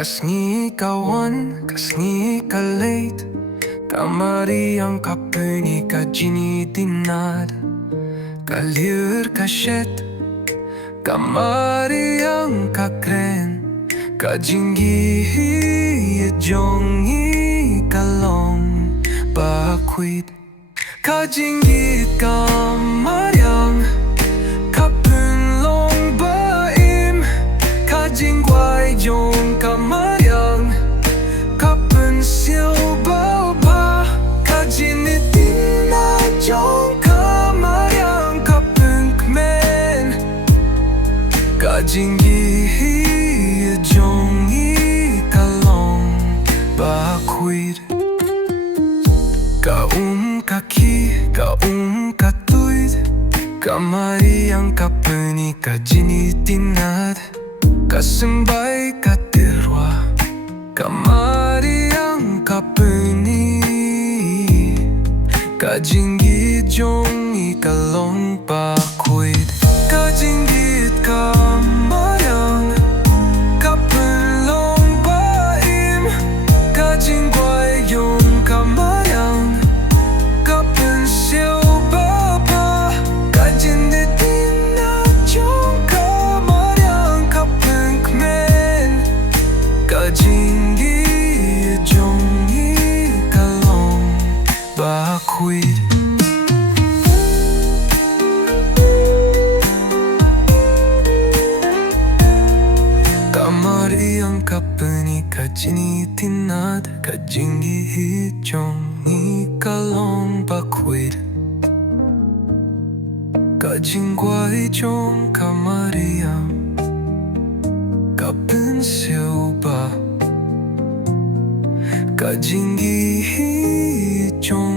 Kasngi kawan, kasngi ka late. Kamari ang kapuni ka jinitinad. Kalir ka shet. Kamari ang kakren. Kajingi jongi kalong bakwit. Kajingi kamaryang kapunlong baim. Kajingwai jong kamaryang kapun silbaw ba. Kajinitin na jong kamaryang kapun kmen. Kajingi jongi kalong bakwit. Kaki, katuid. Kamari ang kapuni kajinitinad. Kasembay katirwa. Kamari ang kapuni kajinggit jongi kalong bakwit. Kajinggit kamayang kapulong baim. Kajingway yung kamayang kapun silbaba. Kajinitin na yung kamaryang kapun kmen. Kajinggit jongi kalong bakwit. Kamari ang kapuni kajinitinad. Kajingi jongi kalong bakwit. Kajingwai jong kamari ang kapun silba. Kajingi jong